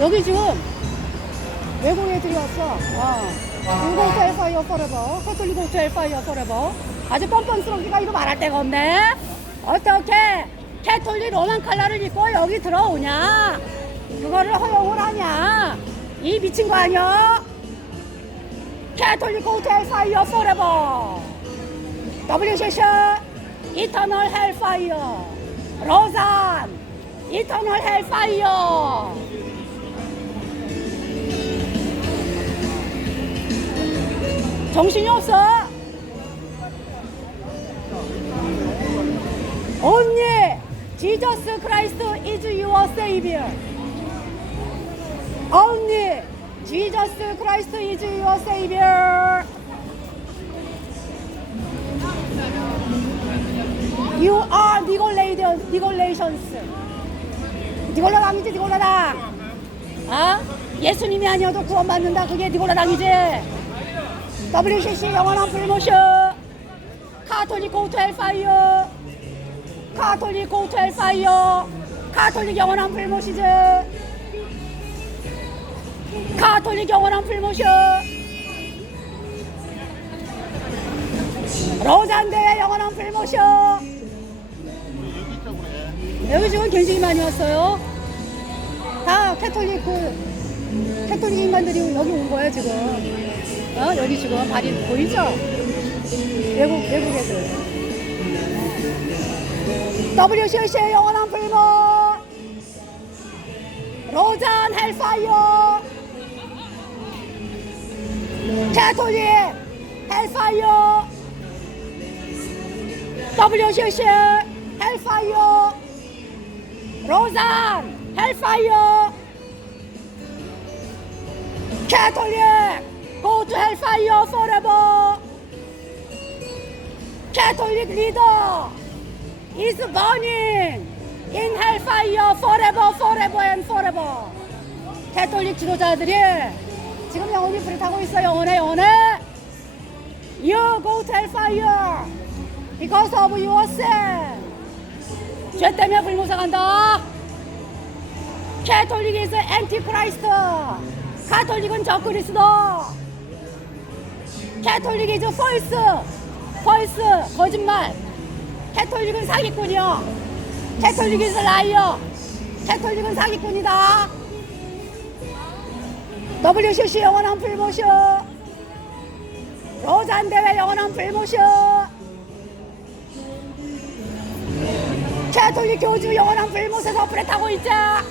여기 지금 외국 애들이 왔어. 어. 엘파이어 포레버, 캐톨릭 고트 엘파이어 포레버. 아주 뻔뻔스럽기가 이거 말할 데가 없네. 어떻게 캐톨릭 로만 칼라를 입고 여기 들어오냐? 그거를 허용을 하냐? 이 미친 거 아니야? 캐톨릭 고트 엘파이어 포레버. WCC 이터널 헬파이어. 로잔 이터널 헬파이어. 정신이 없어. Only Jesus Christ is your Savior. Only Jesus Christ is your Savior. You are. Nicolations. 니골라당이지 니골라당. 아? 예수님이 아니어도 구원받는다. 그게 니골라당이지. WCC 영원한 프로모션. 카톨릭 고투 헬파이어. 카톨릭 고투 헬파이어. 카톨릭 영원한 프로모시즈 카톨릭 영원한 프로모션. 로잔대의 영원한 프로모션. 여기 지금 굉장히 많이 왔어요. 다 캐톨릭 그 캐톨릭 인간들이 여기 온 거예요 지금 어? 여기 지금 발이 보이죠? 외국, 외국 애들. WCC의 영원한 불모. 로잔 헬파이어. 캐톨릭 헬파이어. WCC 헬파이어. 로잔 헬파이어. 캐톨릭 go to hellfire forever. Catholic leader is burning in hellfire forever, forever and forever. 캐톨릭 지도자들이 지금 영혼이 불을 타고 있어 영혼에 영혼에 You go to hellfire because of your sin. 죄 때문에 불모사 간다. 캐톨릭 is antichrist. 가톨릭은 적그리스도. 캐톨릭이죠 펄스 펄스 거짓말. 캐톨릭은 사기꾼이요. 캐톨릭은 라이어. 캐톨릭은 사기꾼이다. WCC 영원한 풀모쇼 로잔 대회 영원한 풀모쇼 캐톨릭 교주 영원한 풀모에서 불에 타고 있자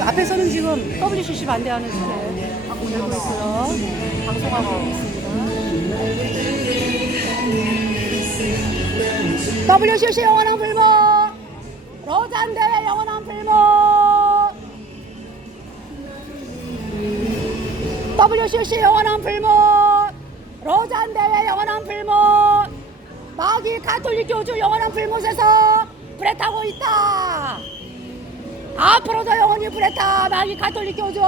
앞에서는 지금 WCC 반대하는 주제 내고 있고요. 방송하고 있습니다. WCC 영원한 불모! 로잔 대회 영원한 불모! WCC 영원한 불모! 로잔 대회 영원한 불모! 마기 가톨릭 교주 영원한 불못에서 불에 타고 있다. 앞으로도 영원히 불에 타. 마기 가톨릭 교주.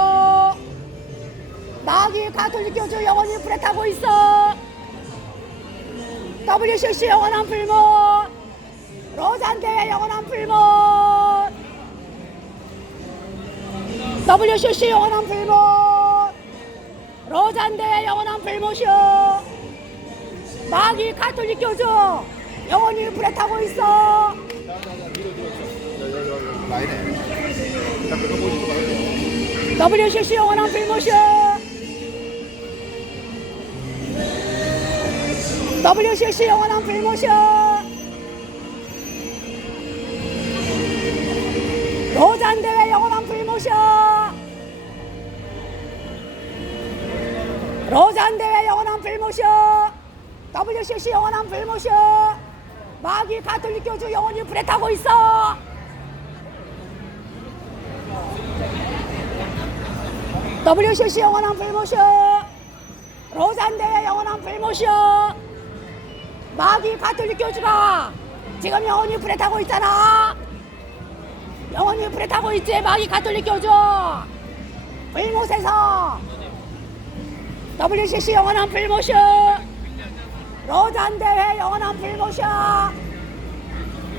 마기 가톨릭 교주 영원히 불에 타고 있어. WCC 영원한 불모 로잔대의 영원한 불모 WCC 영원한 불모 로잔대의 영원한 불모쇼 마기 가톨릭 교주 영원히 불에 타고 있어 WCC 영원한 불모쇼 WCC 영원한 불모쇼 로잔대회 영원한 불모쇼 로잔대회 영원한 불모쇼 WCC 영원한 불모쇼 마기 가톨릭 교주 영원히 불에 타고 있어. WCC 영원한 불모쇼 로잔대의 영원한 불모쇼 마기 가톨릭 교주가 지금 영원히 불에 타고 있잖아. 영원히 불에 타고 있지 마기 가톨릭 교주. 불못에서. WCC 영원한 풀모션 로잔대회 영원한 풀모션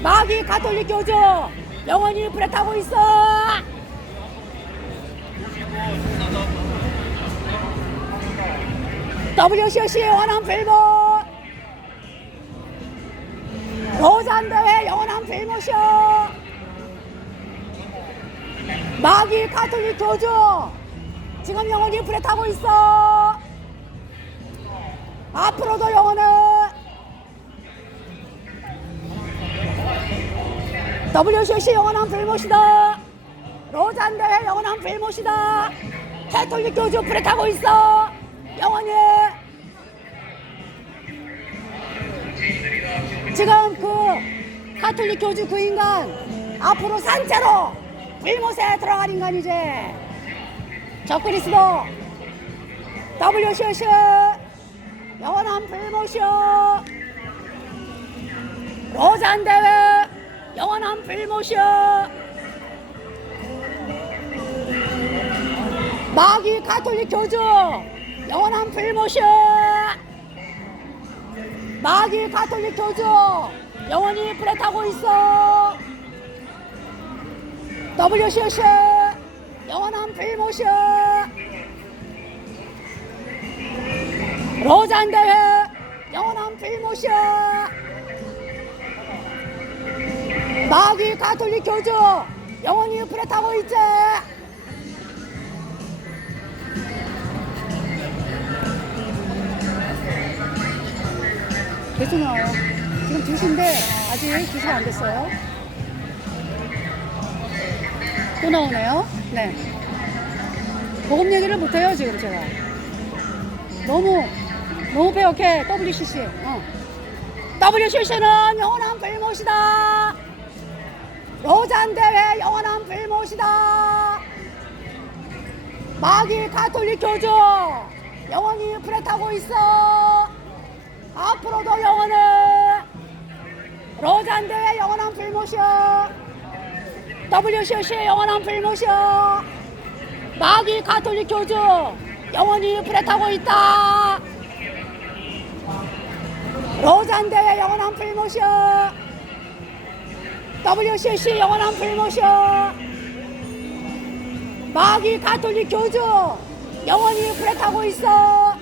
마기 가톨릭 교주 영원히 불에 타고 있어. WCC 영원한 풀모 로잔대회 영원한 풀모션 마기 가톨릭 교주 지금 영원히 불에 타고 있어 앞으로도 영원은 WCC 영원한 불못이다. 로잔대회 영원한 불못이다. 캐톨릭 교주 불에 타고 있어. 영원히. 지금 그 카톨릭 교주 그 인간 앞으로 산채로 불못에 들어갈 인간이지. 저 그리스도. WCC 영원한 불못이요 로잔 대회 영원한 불못이요 마기 가톨릭 교주 영원한 불못이요 마기 가톨릭 교주 영원히 불에 타고 있어. WCC 영원한 불못이요 로잔 대회 영원한 불못이야 마기 가톨릭 교주 영원히 불에 타고 있지. 계속 나와요 지금 2시인데 아직 2시가 안 됐어요. 또 나오네요. 네. 보급 얘기를 못해요 지금 제가. 너무 너무 배역해 WCC 어. WCC는 영원한 불못이다. 로잔 대회 영원한 불못이다. 마기 가톨릭 교주 영원히 불에 타고 있어. 앞으로도 영원해. 로잔 대회 영원한 불못이야 WCC 영원한 불못이야 마기 가톨릭 교주 영원히 불에 타고 있다. 로잔 대회 영원한 풀모셔. WCC 영원한 풀모셔. 마기 가톨릭 교주 영원히 불에 타고 있어.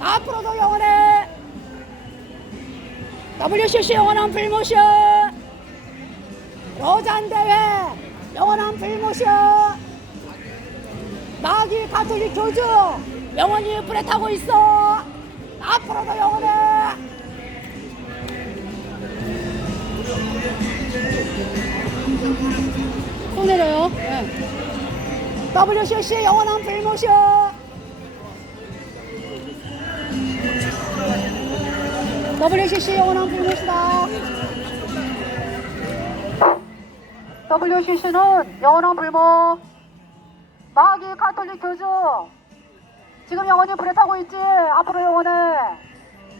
앞으로도 영원해. WCC 영원한 풀모셔. 로잔 대회 영원한 풀모셔. 마기 가톨릭 교주 영원히 불에 타고 있어 앞으로도 영원해 또 내려요? 네. WCC 영원한 불모셔 WCC 영원한 불모시다. WCC는 영원한 불모. 마기 가톨릭 교주 지금 영원히 불에 타고 있지? 앞으로 영원해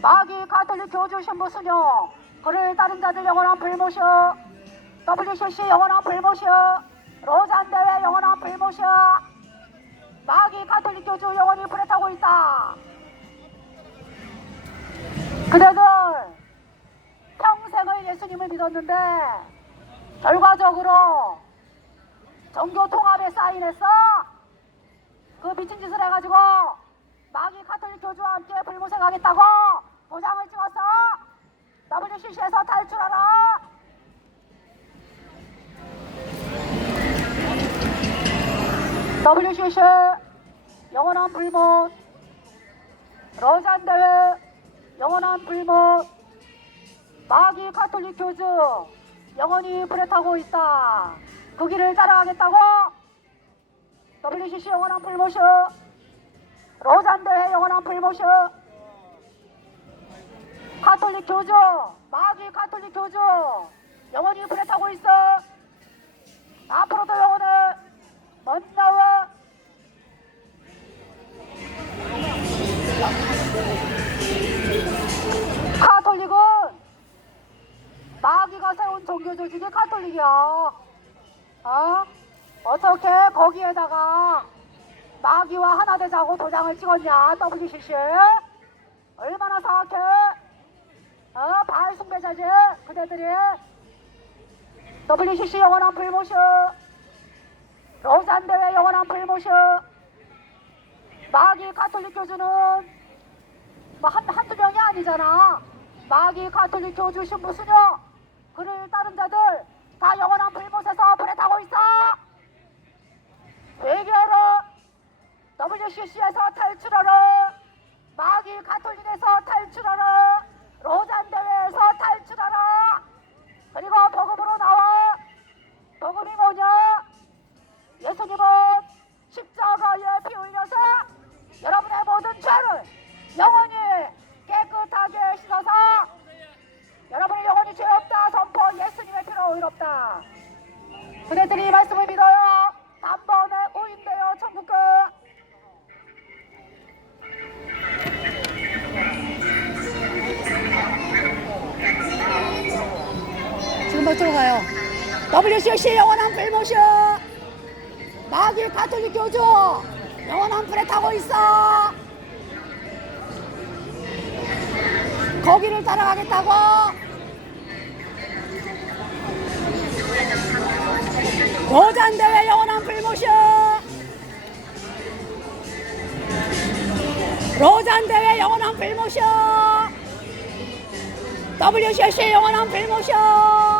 마기 가톨릭 교주 신부 수녀 그를 따른 자들 영원한 불모셔 WCC 영원한 불모셔 로잔 대회 영원한 불모셔 마기 가톨릭 교주 영원히 불에 타고 있다. 그대들 평생을 예수님을 믿었는데 결과적으로 종교 통합에 사인했어? 그 미친 짓을 해가지고 마기 카톨릭 교주와 함께 불모생하겠다고 도장을 찍었어? WCC에서 탈출하라! WCC 영원한 불못 러잔 대회 영원한 불못 마기 카톨릭 교주 영원히 불에 타고 있다. 그 길을 따라가겠다고? WCC 영원한 불모셔 로잔 대회 영원한 불모셔 가톨릭 교주 마기 가톨릭 교주 영원히 불에 타고 있어 앞으로도 영원해 먼 나와 가톨릭은 마귀가 세운 종교 조직이 가톨릭이야. 어? 어떻게 거기에다가 마 마귀와 하나 되자고 도장을 찍었냐 WCC 얼마나 사악해 어 바알 숭배자지 그대들이. WCC 영원한 불모셔. 로잔 대회 영원한 불모셔. 마귀 가톨릭 교주는 뭐 한, 한두 명이 아니잖아. 마귀 가톨릭 교주 신부수녀. 그를 따른 자들 다 영원한 불못에서 불에 타고 있어. 회개하라 WCC에서 탈출하라 마귀 가톨릭에서 탈출하라 로잔 대회에서 탈출하라 몇 들어가요. WCC 영원한 불모셔 마귀 가톨릭 교주 영원한 불에 타고 있어. 거기를 따라가겠다고. 로잔 대회 영원한 불모셔 로잔 대회 영원한 불모셔 WCC 영원한 불모셔